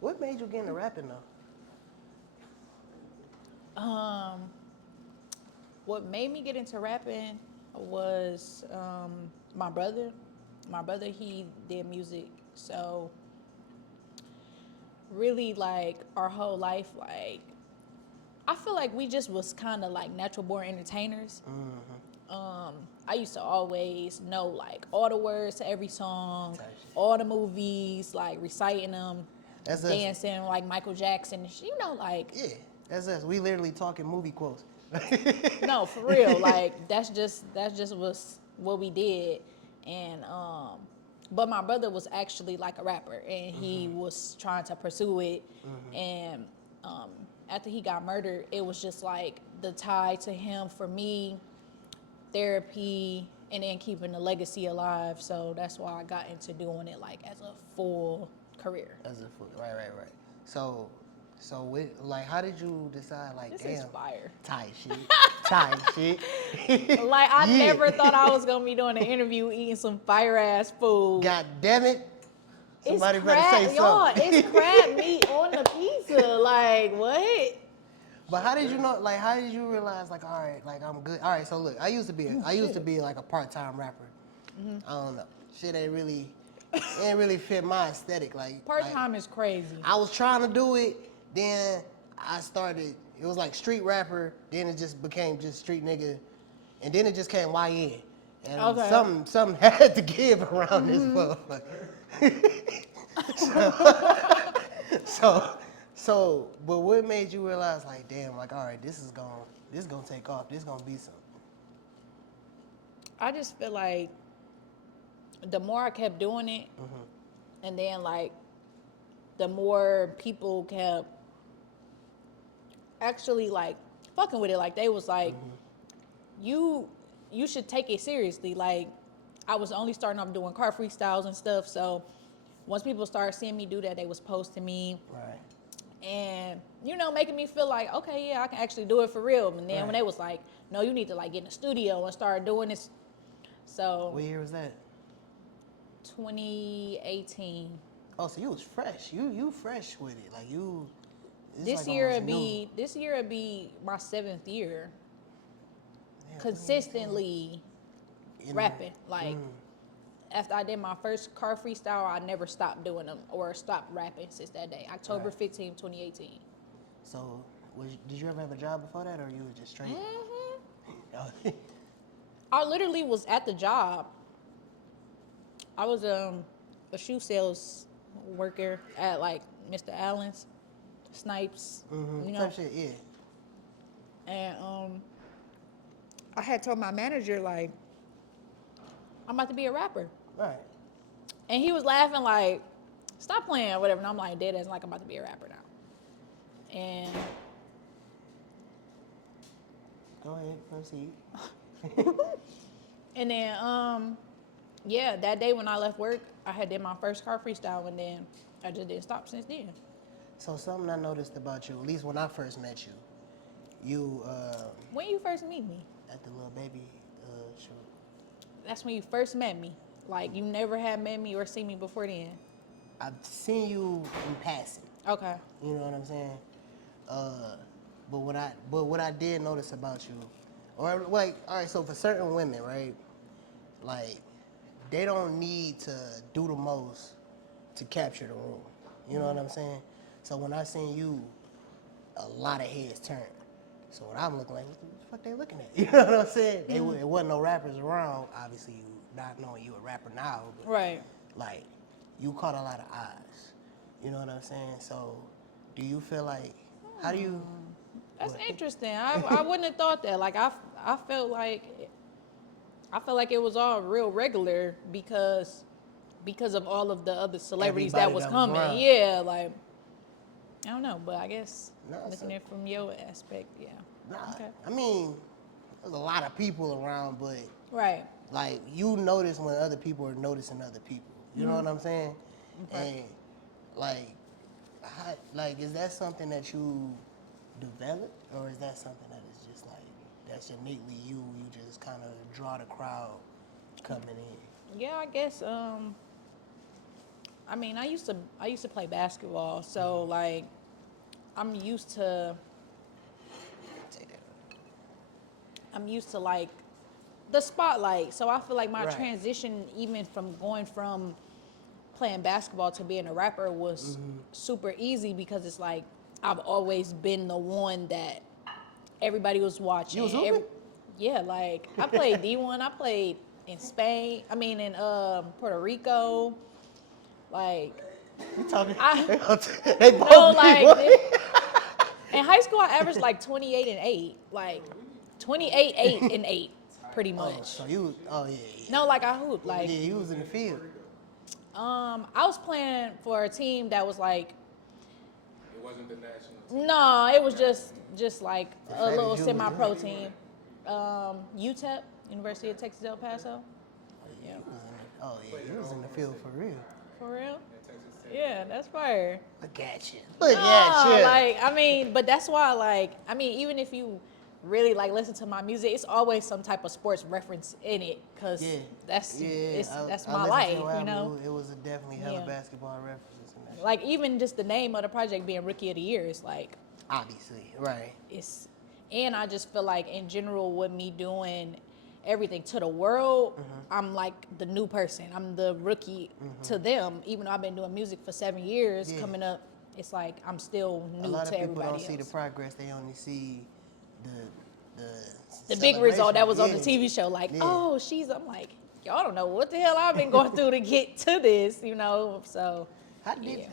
what made you get into rapping though? What made me get into rapping was my brother. My brother, he did music, so really like our whole life, like I feel like we just was kind of like natural born entertainers. I used to always know like all the words to every song, all the movies, like reciting them, That's us. dancing like Michael Jackson. You know, like Yeah, that's us. We literally talking movie quotes. no, for real. Like that's just was what we did, and but my brother was actually like a rapper, and he was trying to pursue it, and after he got murdered, it was just like the tie to him for me, therapy, and then keeping the legacy alive. So that's why I got into doing it like as a full career. Right. So, like, how did you decide? Like, This damn, is fire. tight shit. Like I Yeah. never thought I was gonna be doing an interview eating some fire ass food. God damn it! Somebody It's better crab, say y'all. something. It's crab meat on the pizza. Like what? But how did you know? Like, how did you realize? Like, all right, like I'm good. All right, so look, I used to be like a part-time rapper. I don't know. Shit ain't really fit my aesthetic. Part time is crazy. I was trying to do it, then I started. It was like street rapper. Then it just became just street nigga, and then it just came YN. And Okay. something had to give around this motherfucker. But what made you realize, like, damn, like, all right, this gonna take off. This gonna be something. I just feel like the more I kept doing it, and then like the more people kept actually like fucking with it. Like they was like, you should take it seriously. Like I was only starting off doing car freestyles and stuff. So once people started seeing me do that, they was posting me. Right. And making me feel like, okay, yeah, I can actually do it for real. And then when Right. they was like, no, you need to like get in the studio and start doing this. So What year was that? 2018. Oh, so you was fresh. You fresh with it. Like you. This year would be my 7th year consistently rapping. Like after I did my first car freestyle, I never stopped doing them or stopped rapping since that day. October 15, 2018. So, did you ever have a job before that, or you were just straight? I literally was at the job. I was a shoe sales worker at like Mr. Allen's, Snipes, Type shit, yeah. and I had told my manager like I'm about to be a rapper, Right. and he was laughing like, "Stop playing," or whatever. And I'm like, "Dead ass, like I'm about to be a rapper now." And Go ahead, proceed. and then yeah, that day when I left work, I had did my first car freestyle, and then I just didn't stop since then. So something I noticed about you, at least when I first met you, you When you first meet me? at the little baby shoot. That's when you first met me. Like you never had met me or seen me before then. I've seen you in passing. Okay. You know what I'm saying? But what I did notice about you, or like, all right, so for certain women, right, like they don't need to do the most to capture the room. You know what I'm saying? So when I seen you, a lot of heads turned. So what I'm looking like, what the fuck they looking at? You know what I'm saying? It wasn't no rappers around. Obviously, you not knowing you a rapper now, but Right. like you caught a lot of eyes. You know what I'm saying? So do you feel like, how do you? That's what? interesting. I wouldn't have thought that. Like I felt like it was all real regular because of all of the other celebrities that Everybody was that was coming. around. Yeah, like I don't know, but I guess Nah, looking at it from your aspect, yeah. Nah, Okay. I mean, there's a lot of people around, but Right. like you notice when other people are noticing other people. You know what I'm saying? Okay. And like, is that something that you developed, or is that something that is just like that's innately you? You just kind of draw the crowd coming in. Yeah, I guess I mean, I used to play basketball, so like I'm used to Take that. I'm used to like the spotlight. So I feel like my Right. transition, even from going from playing basketball to being a rapper, was super easy because it's like I've always been the one that everybody was watching. You was hooping? Yeah, like I played D1. I played in Spain. I mean, in Puerto Rico. Like You talking? I They both no, be like one. in high school, I averaged like 28 and 8, like 28, 8 and 8, pretty Oh, much. so you? Oh yeah, yeah. No, like I hooped. Like Yeah, you was in the field. I was playing for a team that was like It wasn't the national team. no, it was just like The a fact little that you was semi-pro doing team. UTEP, University of Texas El Paso. Yeah. Oh yeah, you was in the field for real. For real? At Texas Tech. Yeah, that's fire. Look at you. Look No, at you. like I mean, but that's why like I mean, even if you really like listen to my music, it's always some type of sports reference in it, cause Yeah. that's that's I my listened life, to your you album. know. It was definitely hella Yeah. basketball references in that shit. Like even just the name of the project being Rookie of the Year is like Obviously, right. it's, and I just feel like in general with me doing everything to the world, I'm like the new person. I'm the rookie to them, even though I've been doing music for 7 years. Yeah. Coming up, it's like I'm still A new lot to of people everybody don't see the else. progress; they only see the The big result that was on the celebration. TV show, like, Yeah. oh, I'm like, y'all don't know what the hell I've been going through to get to this, you know. So How did yeah.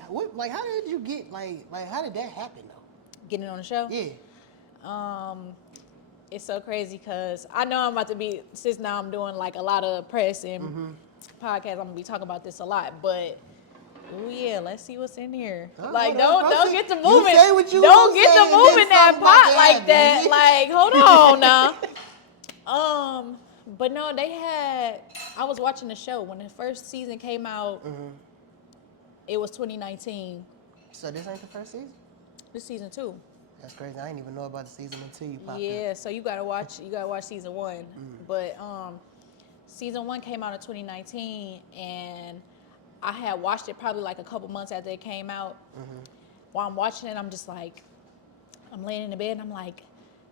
how did you get like how did that happen though? Getting on the show. Yeah. It's so crazy because I know I'm about to be, since now I'm doing like a lot of press and podcasts, I'm gonna be talking about this a lot, but oh yeah, let's see what's in here. Like don't get to You moving. say what you Don't gonna get say to and then moving that something about pot to like happen. that. Like hold on now. But no, I was watching the show when the first season came out. It was 2019. So this ain't the first season? This season 2. That's crazy. I didn't even know about the season until you popped Yeah, up. so you gotta watch season 1. But season 1 came out in 2019, and I had watched it probably like a couple months after it came out. While I'm watching it, I'm just like, I'm laying in the bed and I'm like,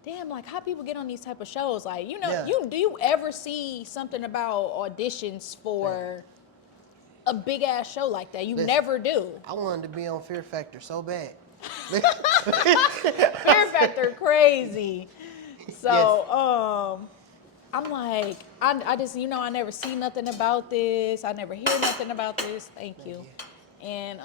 damn, like how people get on these type of shows? Like, you know, Yeah. do you ever see something about auditions for a big ass show like that? You Listen. never do. I wanted to be on Fear Factor so bad. Fear Factor crazy. So I'm like, I just, you know, I never see nothing about this. I never hear nothing about this. Thank you. And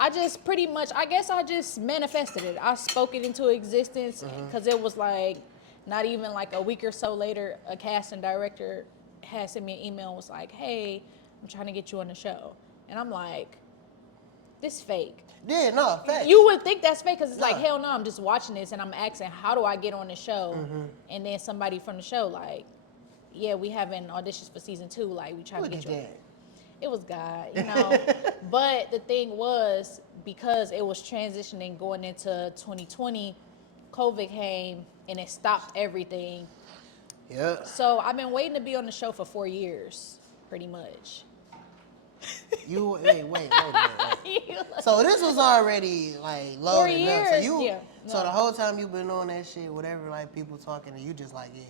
I just pretty much, I guess I just manifested it. I spoke it into existence because it was like, not even like a week or so later, a casting director had sent me an email and was like, hey, I'm trying to get you on the show. And I'm like, this fake. Yeah, no, facts. You would think that's fake because it's like, Nah. hell no, I'm just watching this and I'm asking, how do I get on the show? And then somebody from the show like, yeah, we having auditions for season 2. Like, we trying Look to at get you. that. It was God, you know. But the thing was, because it was transitioning going into 2020, COVID came and it stopped everything. Yeah. So I've been waiting to be on the show for 4 years, pretty much. Wait. So this was already like loaded up. So years, yeah, so no. the whole time you've been on that shit, whatever, like people talking, and you just like, yeah,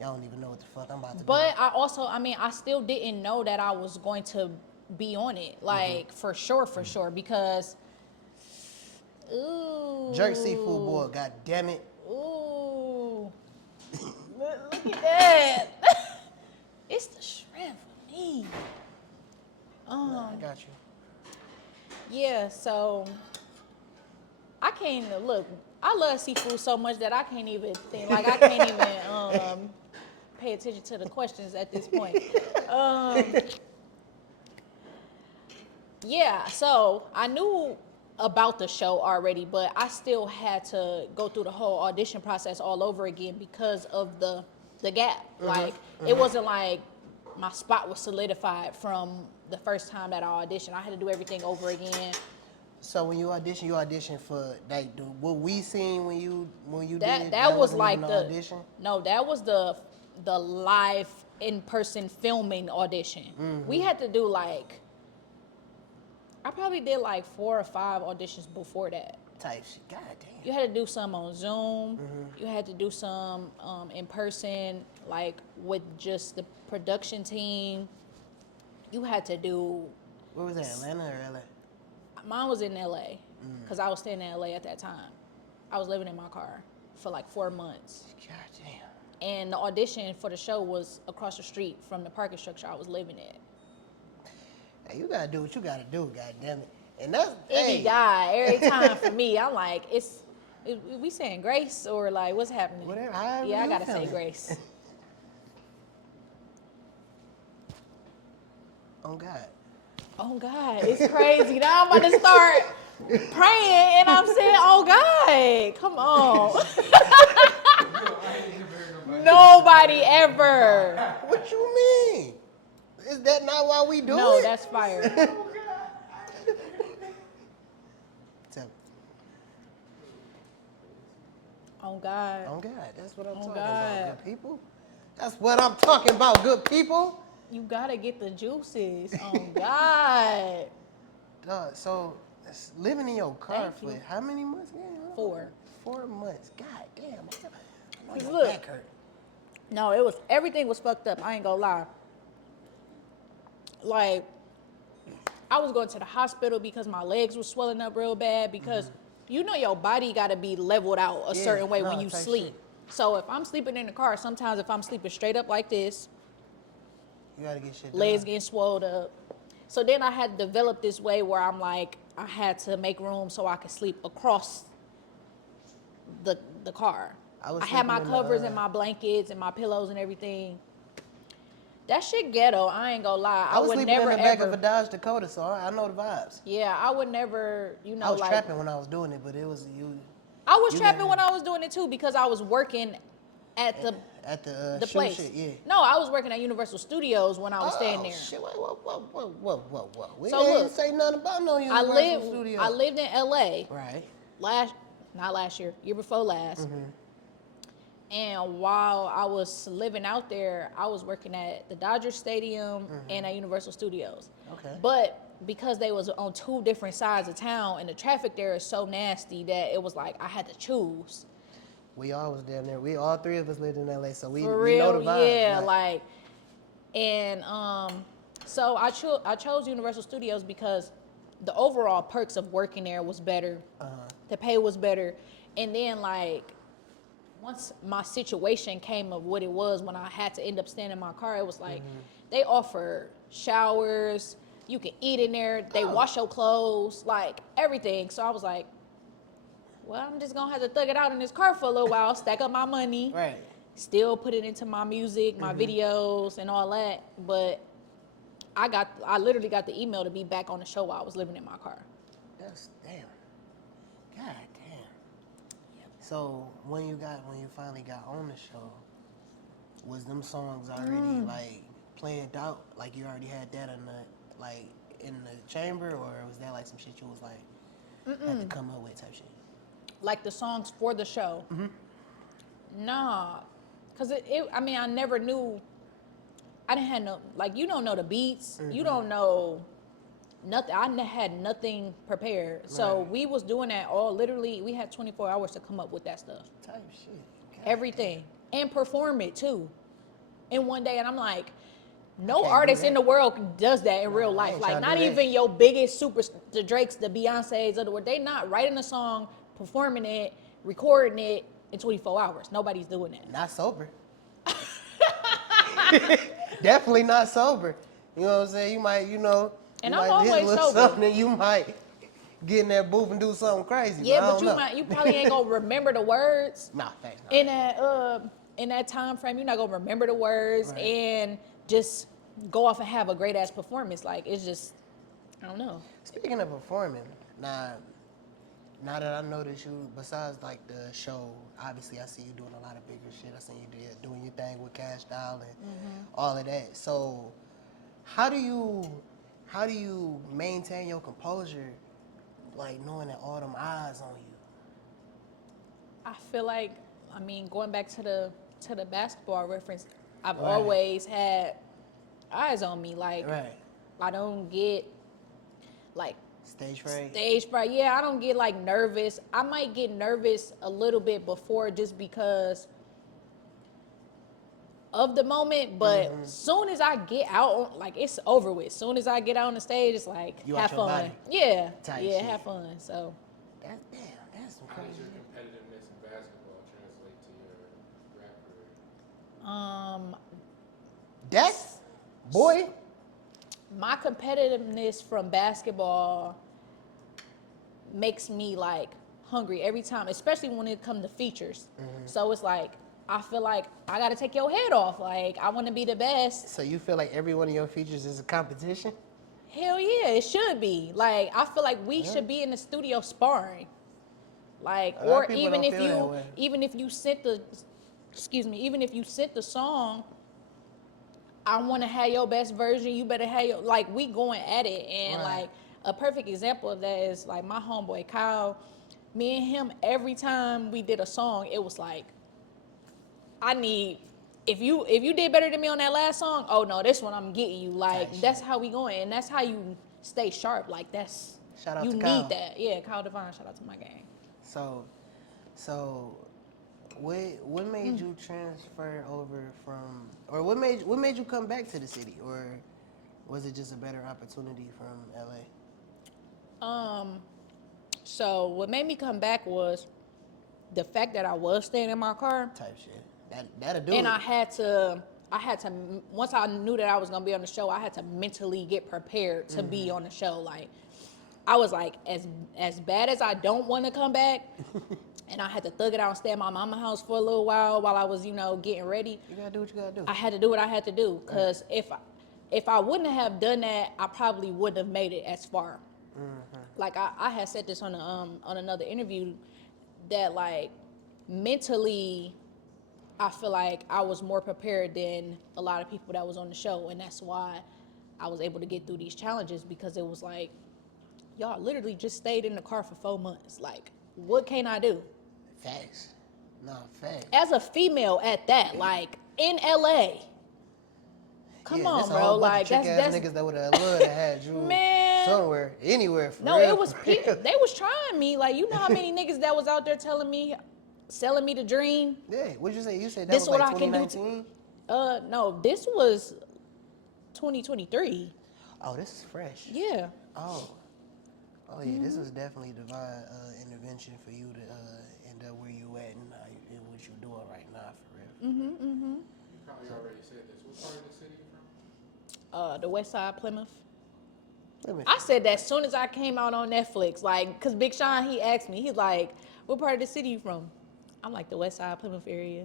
y'all don't even know what the fuck I'm about to do. But I still didn't know that I was going to be on it, like for sure, because, ooh, Jerk seafood boy, god damn it. ooh, look at that. It's the shrimp for me. I got you. Yeah, so I can't even look. I love seafood so much that I can't even think. Like I can't even pay attention to the questions at this point. Yeah, so I knew about the show already, but I still had to go through the whole audition process all over again because of the gap. Like it wasn't like my spot was solidified from the first time that I auditioned. I had to do everything over again. So when you audition for like what we seen when you did it. That was wasn't like even the audition. no, that was the live in-person filming audition. Mm-hmm. We had to do like, I probably did like 4 or 5 auditions before that. Type shit. God damn. You had to do some on Zoom. Mm-hmm. You had to do some in person, like with just the production team. You had to do. Where was that? Atlanta or LA? Mine was in LA, because I was staying in LA at that time. I was living in my car for like 4 months. God damn. And the audition for the show was across the street from the parking structure I was living in. Hey, you gotta do what you gotta do. God damn it. And that's Any guy, every time for me, I'm like, we saying grace or like what's happening? Whatever. However Yeah, I you gotta say feeling. grace. Oh God. Oh God, it's crazy. Now I'm about to start praying and I'm saying, oh God, come on. Nobody ever. What you mean? Is that not why we do it? No, that's fire. Tell me. Oh God. Oh God, that's what I'm Oh, talking God. about, good people. That's what I'm talking about, good people. You gotta get the juices. Oh God. Dog, so living in your car Thank for you. how many months? Yeah, 4. 4 months. God damn. I know your Look. back hurt. No, everything was fucked up. I ain't gonna lie. Like, I was going to the hospital because my legs were swelling up real bad because you know your body gotta be leveled out a Yeah, certain way no, when you type sleep. shit. So if I'm sleeping in the car, sometimes if I'm sleeping straight up like this, You gotta get shit done. legs getting swelled up. So then I had developed this way where I'm like, I had to make room so I could sleep across the car. I was I had my sleeping in the, covers and my blankets and my pillows and everything. That shit ghetto, I ain't gonna lie. I was would sleeping never in the back ever. of a Dodge Dakota, so I know the vibes. Yeah, I would never, I was like. trapping when I was doing it, but it was you I was you trapping got- when I was doing it too because I was working at the at the shoe place. shit, yeah. No, I was working at Universal Studios when I was staying there. Shit, whoa. We So ain't look, say nothing about no I Universal Studio. lived in LA Right. not last year, year before last. Mm-hmm. And while I was living out there, I was working at the Dodger Stadium and at Universal Studios. Okay. But because they was on 2 different sides of town and the traffic there is so nasty that it was like I had to choose. We all was down there. We all 3 of us lived in LA, so we For we real, know the vibes. yeah, like, and so I chose Universal Studios because the overall perks of working there was better, the pay was better, and then like once my situation came of what it was when I had to end up staying in my car, it was like they offer showers, you can eat in there, they wash your clothes, like everything. So I was like, well, I'm just gonna have to thug it out in this car for a little while, stack up my money, Right. still put it into my music, my videos, and all that. But I literally got the email to be back on the show while I was living in my car. That's damn. God damn. So when you finally got on the show, was them songs already like planned out? Like you already had that in the chamber, or was that like some shit you was like had to come up with type shit? Like the songs for the show. Nah, cause I mean, I never knew. I didn't have no, like, you don't know the beats. You don't know nothing. Had nothing prepared. So Right. we was doing that all, literally, we had 24 hours to come up with that stuff. Type shit. God Everything. And perform it too. In one day. And I'm like, no can't do artist that. in the world does that in real I life. ain't Like, tryna not do that. even your biggest the Drakes, the Beyoncés of the world. They not writing a song, performing it, recording it in 24 hours. Nobody's doing that. Not sober. Definitely not sober. You know what I'm saying? You might, And you I'm might hit a always little sober. something and you might get in that booth and do something crazy. Yeah, but I but don't know. you probably ain't gonna remember the words Nah, thanks. in that time frame. You're not gonna remember the words Right. and just go off and have a great ass performance. Like, it's just, I don't know. Speaking of performing, now that I noticed you, besides like the show, obviously I see you doing a lot of bigger shit. I seen you doing your thing with Cash Doll and all of that. So how do you maintain your composure, like knowing that all them eyes on you? I feel like, I mean, going back to the basketball reference, I've Right. always had eyes on me. Like Right. I don't get like Stage fright. stage fright. Yeah, I don't get like nervous. I might get nervous a little bit before just because of the moment, but soon as I get out, like it's over with. Soon as I get out on the stage, it's like You have out your fun. body Yeah, type yeah, shit. have fun. So, That's damn. That's some How crazy. does your competitiveness in basketball translate to your rap career? um, That's boy. my competitiveness from basketball makes me like hungry every time, especially when it comes to features. So it's like I feel like I got to take your head off. Like I want to be the best. So you feel like every one of your features is a competition? Hell yeah, it should be. Like I feel like we should be in the studio sparring. Like A lot of or people even don't if feel that you way. even if you sent the excuse me, even if you sent the song, I want to have your best version. You better have your like we going at it, and Right. like a perfect example of that is like my homeboy Kyle. Me and him every time we did a song, it was like I need if you did better than me on that last song. Oh no, this one I'm getting you. Like Type that's shit. how we going, and that's how you stay sharp. Like that's Shout out you to need Kyle. that. Yeah, Kyle Devine. Shout out to my gang. So, so, what made you transfer over from, or what made you come back to the city, or was it just a better opportunity from LA? So what made me come back was the fact that I was staying in my car, Type shit. That'll do and it. I had to once I knew that I was gonna be on the show, I had to mentally get prepared to be on the show. Like I was like, as bad as I don't want to come back, and I had to thug it out and stay at my mama's house for a little while I was, getting ready. You gotta do what you gotta do. I had to do what I had to do because if I wouldn't have done that, I probably wouldn't have made it as far. Like I had said this on another interview that like mentally I feel like I was more prepared than a lot of people that was on the show, and that's why I was able to get through these challenges because it was like y'all literally just stayed in the car for 4 months. Like what can I do Facts. No, facts. as a female at that? Like in LA. Come Yeah, on, there's a bro. whole bunch Like of trick ass niggas that would have loved to have you Man. somewhere, anywhere. For No, real, it was for real. they was trying me. Like you know how many niggas that was out there telling me, selling me the dream. Yeah, what'd you say? You said that This was what like I can do. 2019? No, this was 2023. Oh, this is fresh. Yeah. Oh. Oh yeah, this was definitely divine intervention for you to end up where you at and what you doing right now, for real. You probably already said this. What part of the city you from? The West Side Plymouth. Let me I said that as soon as I came out on Netflix, like, cause Big Sean he asked me, he's like, "What part of the city you from?" I'm like, "The West Side Plymouth area."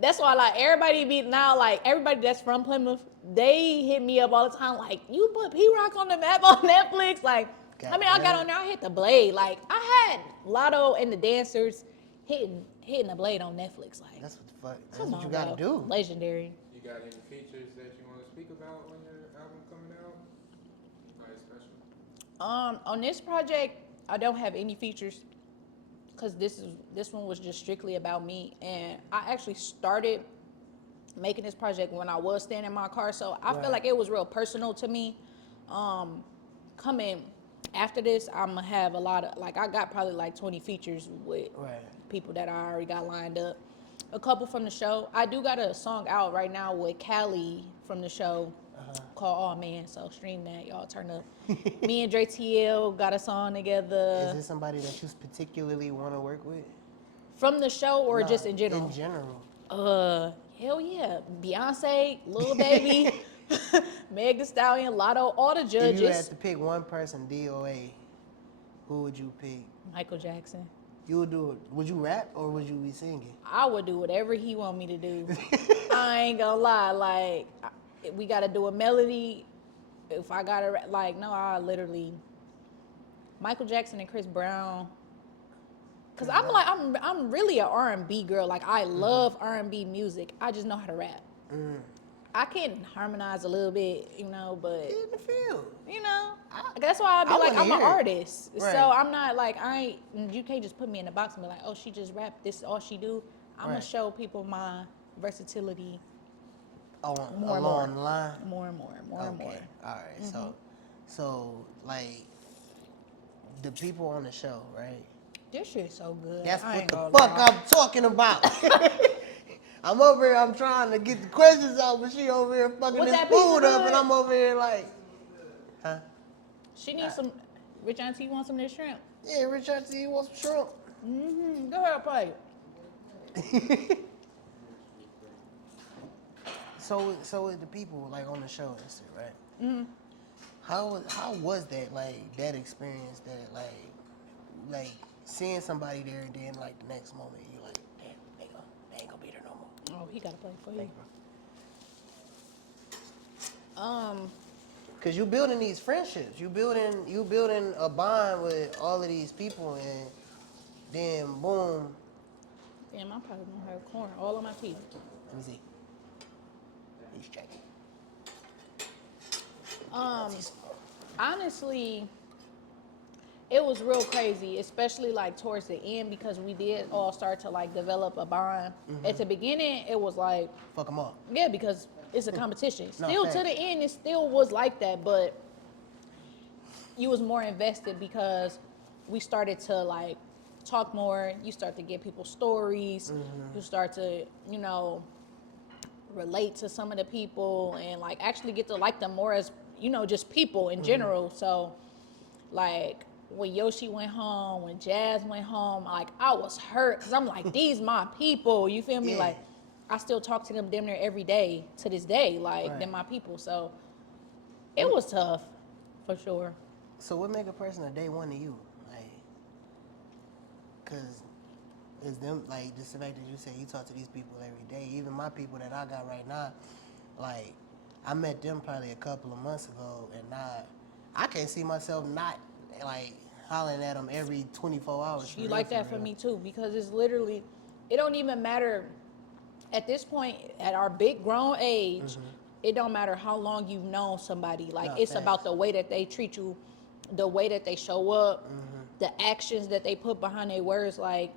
That's why like everybody be now like everybody that's from Plymouth, they hit me up all the time like, "You put P Rock on the map on Netflix?" Like, I mean, I got on there, I hit the blade. Like, I had Lotto and the dancers hitting the blade on Netflix. Like, That's what the fuck. That's come what on, you gotta bro. do. Legendary. You got any features that you want to speak about when your album coming out? Like special? On this project, I don't have any features because this one was just strictly about me, and I actually started making this project when I was staying in my car, so I feel like it was real personal to me. Coming after this, I'm gonna have a lot of like I got probably like 20 features with people that I already got lined up. A couple from the show. I do got a song out right now with Callie from the show called "Oh Man," so stream that, y'all. Turn up. Me and Dre TL got a song together. Is this somebody that you particularly want to work with? From the show or Nah, just in general? In general. Hell yeah. Beyonce, Lil Baby, Meg Thee Stallion, Lotto, all the If you had judges. to pick one person, DOA, who would you pick? Michael Jackson. You would do it. Would you rap or would you be singing? I would do whatever he want me to do. I ain't gonna lie. Like, we gotta do a melody. If I gotta, like, no, I literally, Michael Jackson and Chris Brown. Cause I'm really an R&B girl. Like I love R&B music. I just know how to rap. I can harmonize a little bit, but Get in the field. that's why I be like, wanna I'm an hear it. artist. Right. So I'm not like you can't just put me in a box and be like, oh, she just rap. This is all she do. I'm gonna Right. show people my versatility more and along more, the line. more and more, more and more. Okay, all right. So like the people on the show, right? This shit's so good. That's I what ain't the gonna fuck lie. I'm talking about. I'm over here. I'm trying to get the questions out, but she over here fucking With this that piece of food up, and good? I'm over here like, huh? She needs some. Rich Auntie, you want some of this shrimp? Yeah, Rich Auntie, you want some shrimp? Go ahead, play. So with the people like on the show and shit, right? How was that like that experience that like seeing somebody there and then like the next moment you like damn they ain't gonna be there no more. Oh, he gotta play for you. Thank you, bro. Um, Cause you building these friendships, you building a bond with all of these people, and then boom. damn, I'm probably gonna have corn all on my teeth. Let me see. He's checking. Honestly, it was real crazy, especially like towards the end because we did all start to like develop a bond. At the beginning, it was like, Fuck them up. yeah, because it's a competition. No, Still to facts. the end, it still was like that, but you was more invested because we started to like talk more. You start to get people's stories. You start to, relate to some of the people and like actually get to like them more as, just people in general. So like when Yoshi went home, when Jazz went home, like I was hurt because I'm like, these my people. You feel me? Yeah. Like I still talk to them damn near every day to this day. Like Right. they're my people. So it was tough for sure. So what make a person a day one to you? Like, cause it's them like just the fact that you say you talk to these people every day. Even my people that I got right now, like I met them probably a couple of months ago, and I can't see myself not like hollering at them every 24 hours. You like that for me too because it's literally, it don't even matter at this point at our big grown age. It don't matter how long you've known somebody. Like No, it's facts. about the way that they treat you, the way that they show up, the actions that they put behind their words. Like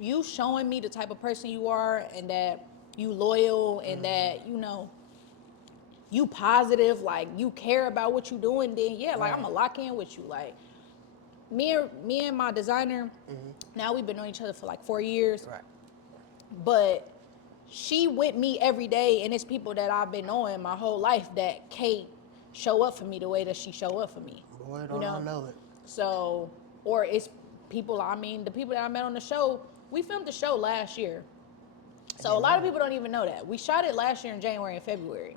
you showing me the type of person you are and that you loyal and that you positive, like you care about what you doing, then yeah, like I'm Right. gonna lock in with you. Like me and my designer, now we've been knowing each other for like 4 years, Right. but she with me every day, and it's people that I've been knowing my whole life that can't show up for me the way that she show up for me. Boy, don't I know it. So, or it's people. I mean, the people that I met on the show. We filmed the show last year, so a lot of people don't even know that we shot it last year in January and February.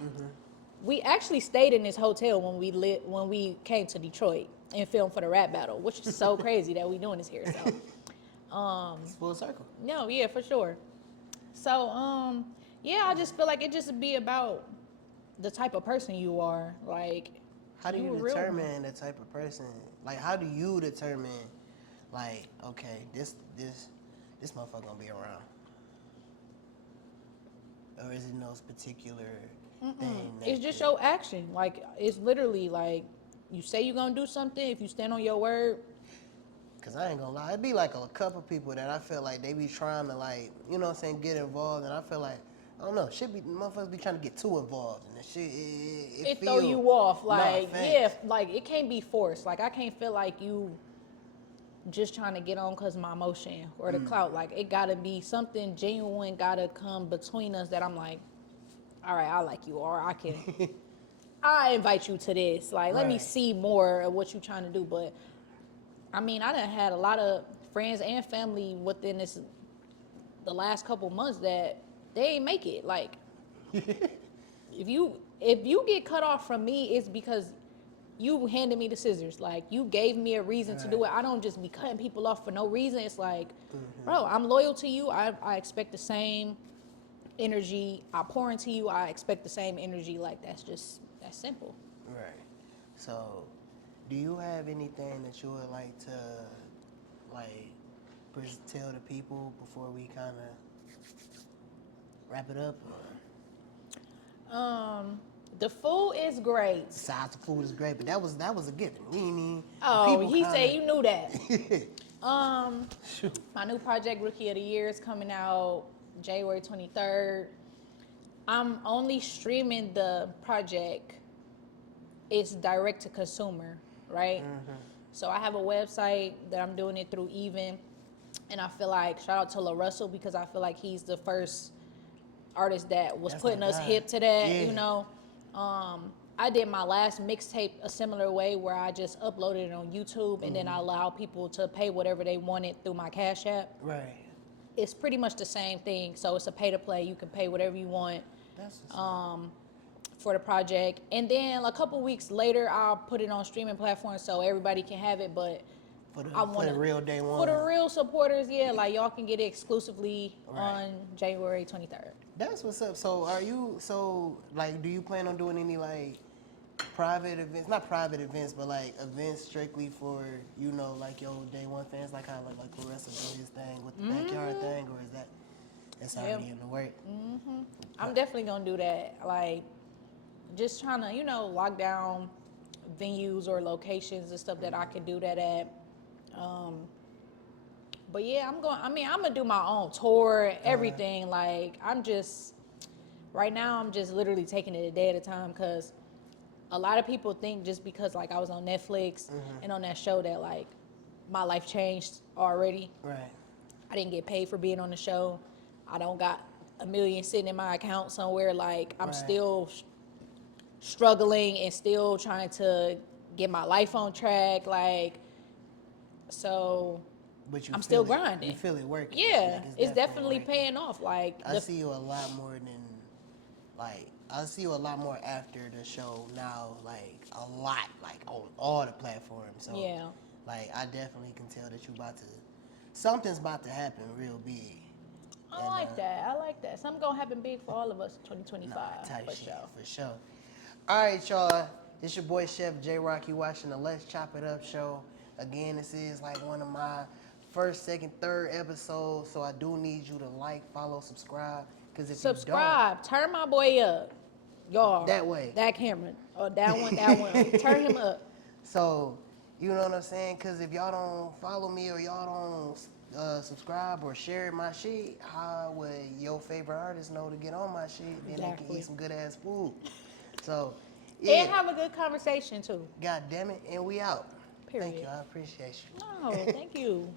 We actually stayed in this hotel when we came to Detroit and filmed for the rap battle, which is so crazy that we doing this here. So, It's full circle. no, yeah, for sure. So, yeah, I just feel like it just be about the type of person you are. Like, How do you a real one. determine the type of person? Like, how do you determine, like, okay, this motherfucker gonna be around, or is it no particular thing? It's just your action. Like, it's literally like you say you're gonna do something. If you stand on your word, Cause I ain't gonna lie, it'd be like a couple people that I feel like they be trying to like, you know what I'm saying, get involved, and I feel like, I don't know, motherfuckers be trying to get too involved, and the shit, it throw you off. Like, Nah, yeah, facts. like it can't be forced. Like, I can't feel like you just trying to get on because of my emotion or the clout. Like, it gotta be something genuine, gotta come between us that I'm like, all right, I like you, or I invite you to this. Like, let me Right. see more of what you're trying to do. But I mean, I done had a lot of friends and family within the last couple months that they ain't make it. Like, if you get cut off from me, it's because you handed me the scissors. Like, you gave me a reason to do it. I don't just be cutting people off for no reason. It's like, bro, I'm loyal to you. I expect the same energy. I pour into you. I expect the same energy. Like, that's simple. Right. So, do you have anything that you would like to, like, tell the people before we kind of wrap it up? The food is great. Besides, the food is great, but that was a given. We mean Oh, people he kinda, said you knew that. Shoot. My new project, Rookie of the Year, is coming out January 23rd. I'm only streaming the project. It's direct to consumer, right? So I have a website that I'm doing it through Even, and I feel like shout out to La Russell because I feel like he's the first artist that was That's putting my us guy. hip to that, Yeah. you know. I did my last mixtape a similar way where I just uploaded it on YouTube and then I allow people to pay whatever they wanted through my Cash App. Right. It's pretty much the same thing. So it's a pay to play. You can pay whatever you want That's what's up. for the project. And then a couple weeks later, I'll put it on streaming platforms so everybody can have it. But I For want the real day one. for the real supporters, yeah, like y'all can get it exclusively Right. on January 23rd. That's what's up. So like do you plan on doing any like private events, not private events, but like events strictly for, you know, like your day one fans, like how like Larissa do his thing with the backyard thing, or is that's already in the work? I'm definitely gonna do that. Like, just trying to, lock down venues or locations and stuff that I can do that at. But yeah, I'm gonna do my own tour, everything. Like, right now, I'm just literally taking it a day at a time because a lot of people think just because, like, I was on Netflix and on that show that, like, my life changed already. Right. I didn't get paid for being on the show. I don't got $1 million sitting in my account somewhere. Like, I'm Right. still struggling and still trying to get my life on track. Like, so But I'm still feel it, grinding. you feel it working. Yeah, Like, it's definitely working. paying off. Like, I see you a lot more than, like, I see you a lot more after the show now, like, a lot, like, on all the platforms. So, yeah. like, I definitely can tell that something's about to happen real big. I like that. I like that. Something gonna happen big for all of us in 2025. Type For shit, sure. for sure. All right, y'all. It's your boy Chef J Rock. You watching the Let's Chop It Up show. Again, this is like one of my first, second, third episodes. So I do need you to like, follow, subscribe. Because if Subscribe. Turn my boy up. Y'all. That way. That camera. Or that one, that one. Turn him up. So, you know what I'm saying? Because if y'all don't follow me or y'all don't subscribe or share my shit, how would your favorite artist know to get on my shit? Then they can Exactly. eat some good ass food. So, yeah. And have a good conversation too. God damn it. And we out. Thank Period. you. I appreciate you. No, thank you.